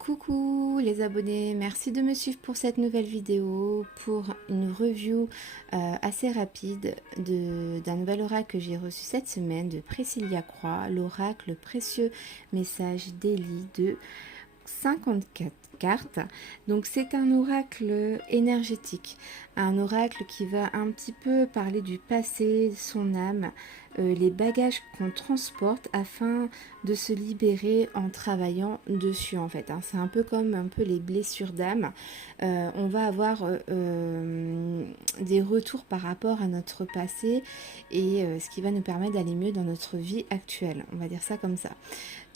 Coucou les abonnés, merci de me suivre pour cette nouvelle vidéo, pour une review assez rapide d'un nouvel oracle que j'ai reçu cette semaine de Priscilla Croix, l'oracle précieux message daily de 54 cartes. Donc c'est un oracle énergétique, un oracle qui va un petit peu parler du passé, son âme, les bagages qu'on transporte afin de se libérer en travaillant dessus en fait. C'est un peu comme un peu les blessures d'âme. On va avoir des retours par rapport à notre passé et ce qui va nous permettre d'aller mieux dans notre vie actuelle. On va dire ça comme ça.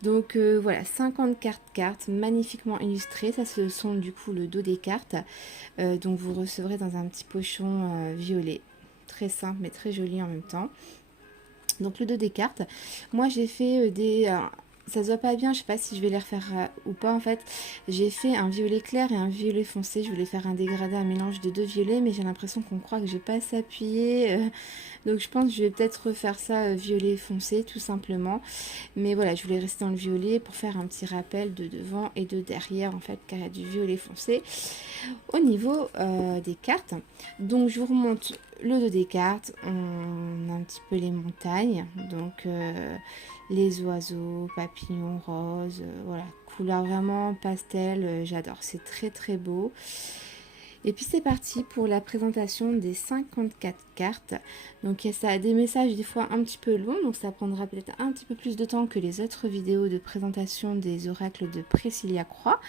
Donc voilà, 54 cartes magnifiquement illustrées. Ça, ce sont du coup le dos des cartes. Donc vous recevrez dans un petit pochon violet. Très simple mais très joli en même temps. Donc le dos des cartes. Moi j'ai fait ça se voit pas bien, je sais pas si je vais les refaire ou pas en fait. J'ai fait un violet clair et un violet foncé. Je voulais faire un dégradé, un mélange de deux violets, mais j'ai l'impression qu'on croit que j'ai pas assez appuyé. Donc je pense que je vais peut-être refaire ça violet foncé tout simplement. Mais voilà, je voulais rester dans le violet pour faire un petit rappel de devant et de derrière en fait, car il y a du violet foncé au niveau des cartes. Donc je vous remonte le dos des cartes. On a un petit peu les montagnes, donc les oiseaux, papillons, roses, voilà, couleur vraiment pastel, j'adore, c'est très très beau. Et puis c'est parti pour la présentation des 54 cartes. Donc ça a des messages des fois un petit peu longs, donc ça prendra peut-être un petit peu plus de temps que les autres vidéos de présentation des oracles de Priscilla Croix.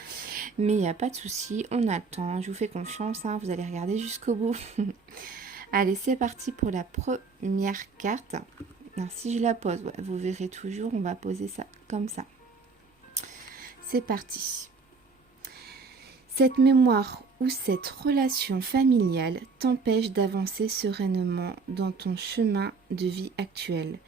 Mais il n'y a pas de souci, on a le temps, je vous fais confiance, vous allez regarder jusqu'au bout. Allez, c'est parti pour la première carte. Alors, si je la pose, ouais, vous verrez toujours, on va poser ça comme ça. C'est parti. Cette mémoire ou cette relation familiale t'empêche d'avancer sereinement dans ton chemin de vie actuel.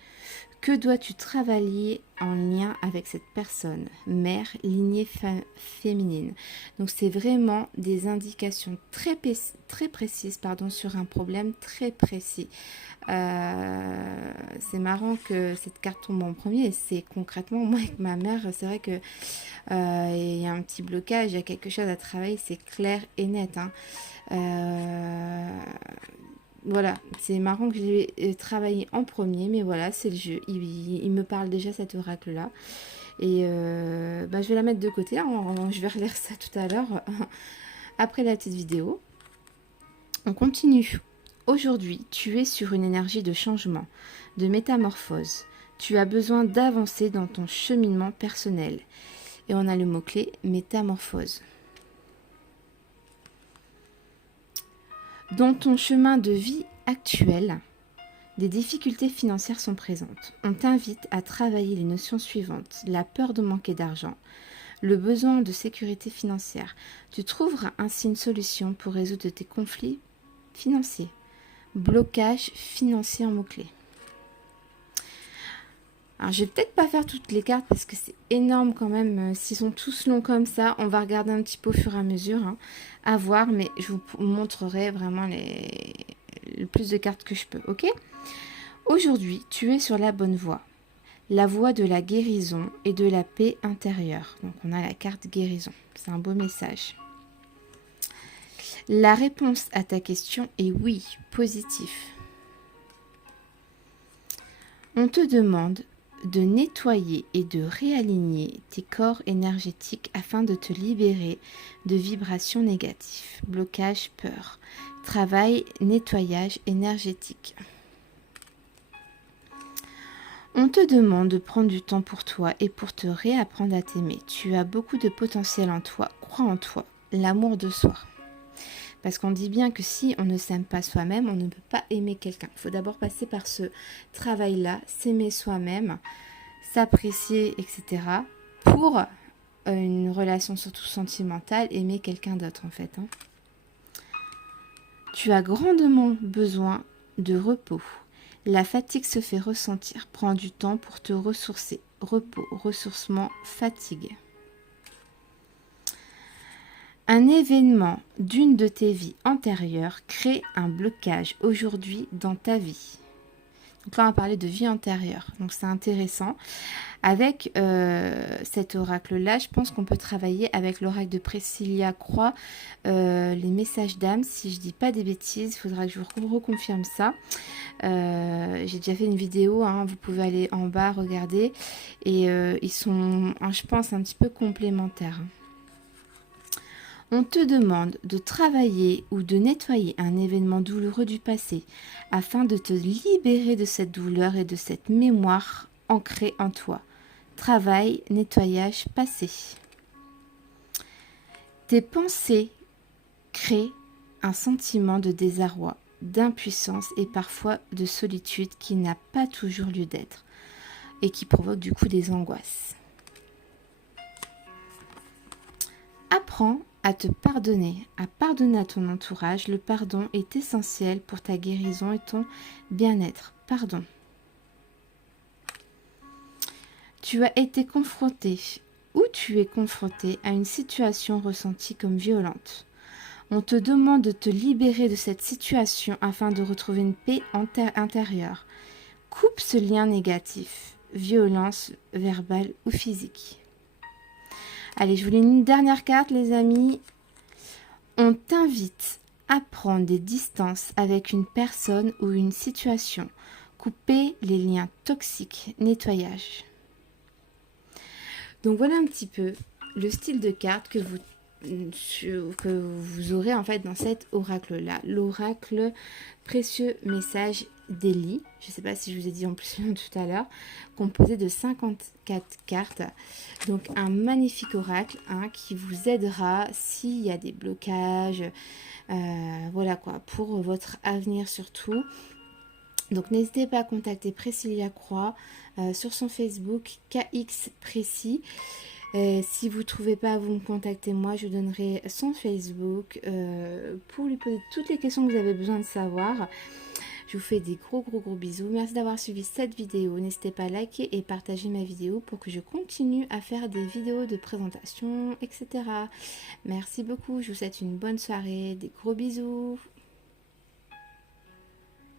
Que dois-tu travailler en lien avec cette personne? Mère, lignée féminine. Donc c'est vraiment des indications très précises sur un problème très précis. C'est marrant que cette carte tombe en premier. C'est concrètement, moi avec ma mère, c'est vrai que il y a un petit blocage, il y a quelque chose à travailler, c'est clair et net. Voilà, c'est marrant que j'ai travaillé en premier, mais voilà, c'est le jeu. Il me parle déjà cet oracle-là. Et je vais la mettre de côté. Je vais relire ça tout à l'heure, après la petite vidéo. On continue. Aujourd'hui, tu es sur une énergie de changement, de métamorphose. Tu as besoin d'avancer dans ton cheminement personnel. Et on a le mot-clé métamorphose. Dans ton chemin de vie actuel, des difficultés financières sont présentes. On t'invite à travailler les notions suivantes. La peur de manquer d'argent, le besoin de sécurité financière. Tu trouveras ainsi une solution pour résoudre tes conflits financiers. Blocage financier en mots-clés. Alors, je vais peut-être pas faire toutes les cartes parce que c'est énorme quand même. S'ils sont tous longs comme ça, on va regarder un petit peu au fur et à mesure. À voir, mais je vous montrerai vraiment le plus de cartes que je peux, ok? Aujourd'hui, tu es sur la bonne voie. La voie de la guérison et de la paix intérieure. Donc, on a la carte guérison. C'est un beau message. La réponse à ta question est oui, positif. On te demande de nettoyer et de réaligner tes corps énergétiques afin de te libérer de vibrations négatives, blocage, peur, travail, nettoyage énergétique. On te demande de prendre du temps pour toi et pour te réapprendre à t'aimer. Tu as beaucoup de potentiel en toi, crois en toi, l'amour de soi. Parce qu'on dit bien que si on ne s'aime pas soi-même, on ne peut pas aimer quelqu'un. Il faut d'abord passer par ce travail-là, s'aimer soi-même, s'apprécier, etc. pour une relation surtout sentimentale, aimer quelqu'un d'autre en fait. Tu as grandement besoin de repos. La fatigue se fait ressentir. Prends du temps pour te ressourcer. Repos, ressourcement, fatigue. Un événement d'une de tes vies antérieures crée un blocage aujourd'hui dans ta vie. Donc là, on va parler de vie antérieure. Donc c'est intéressant. Avec cet oracle-là, je pense qu'on peut travailler avec l'oracle de Priscilla Croix, les messages d'âme. Si je dis pas des bêtises, il faudra que je vous reconfirme ça. J'ai déjà fait une vidéo, hein, vous pouvez aller en bas regarder. Et ils sont, je pense, un petit peu complémentaires. On te demande de travailler ou de nettoyer un événement douloureux du passé afin de te libérer de cette douleur et de cette mémoire ancrée en toi. Travail, nettoyage passé. Tes pensées créent un sentiment de désarroi, d'impuissance et parfois de solitude qui n'a pas toujours lieu d'être et qui provoque du coup des angoisses. Apprends à te pardonner, à pardonner à ton entourage. Le pardon est essentiel pour ta guérison et ton bien-être. Pardon. Tu as été confronté ou tu es confronté à une situation ressentie comme violente. On te demande de te libérer de cette situation afin de retrouver une paix intérieure. Coupe ce lien négatif, violence verbale ou physique. Allez, je vous lis une dernière carte, les amis. On t'invite à prendre des distances avec une personne ou une situation. Couper les liens toxiques, nettoyage. Donc voilà un petit peu le style de carte que vous aurez en fait dans cet oracle-là. L'oracle précieux message d'Eli. Je ne sais pas si je vous ai dit en plus tout à l'heure. Composé de 54 cartes. Donc un magnifique oracle qui vous aidera s'il y a des blocages. Voilà quoi, pour votre avenir surtout. Donc n'hésitez pas à contacter Priscilla Croix sur son Facebook KX Précis. Si vous ne trouvez pas, vous me contactez moi, je donnerai son Facebook pour lui poser toutes les questions que vous avez besoin de savoir. Je vous fais des gros bisous. Merci d'avoir suivi cette vidéo. N'hésitez pas à liker et partager ma vidéo pour que je continue à faire des vidéos de présentation, etc. Merci beaucoup. Je vous souhaite une bonne soirée. Des gros bisous.